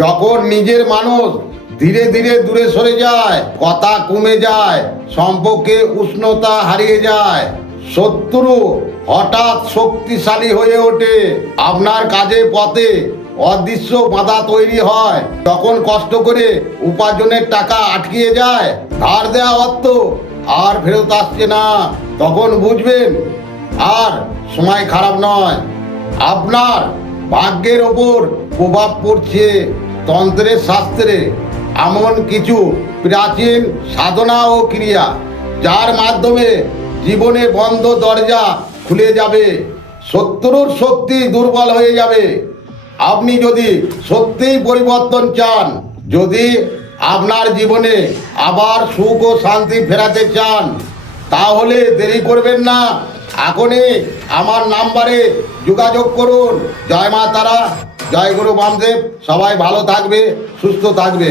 যখন নিজের মানুষ ধীরে ধীরে দূরে সরে যায়, কথা কমে যায়, সম্পর্কে উষ্ণতা হারিয়ে যায়, শত্রু হঠাৎ শক্তিশালী হয়ে ওঠে, আপনার কাজে পথে অদৃশ্য বাধা তৈরি হয়, তখন কষ্ট করে উপার্জনের টাকা আটকিয়ে যায়, ধার দেওয়া অর্থ আর ফেরত আসছে না, তখন বুঝবেন আর সময় খারাপ নয়, আপনার ভাগ্যের ওপর প্রভাব পড়ছে। তন্ত্রের শাস্ত্রে এমন কিছু প্রাচীন সাধনা ও ক্রিয়া যার মাধ্যমে জীবনে বন্ধ দরজা খুলে যাবে, শত্রুর শক্তি দুর্বল হয়ে যাবে। আপনি যদি সত্যিই পরিবর্তন চান, যদি আপনার জীবনে আবার সুখ ও শান্তি ফেরাতে চান, তাহলে দেরি করবেন না, এখনই আমার নাম্বারে যোগাযোগ করুন। জয় মা তারা, জয় গুরু বামদেব। সবাই ভালো থাকবে, সুস্থ থাকবে।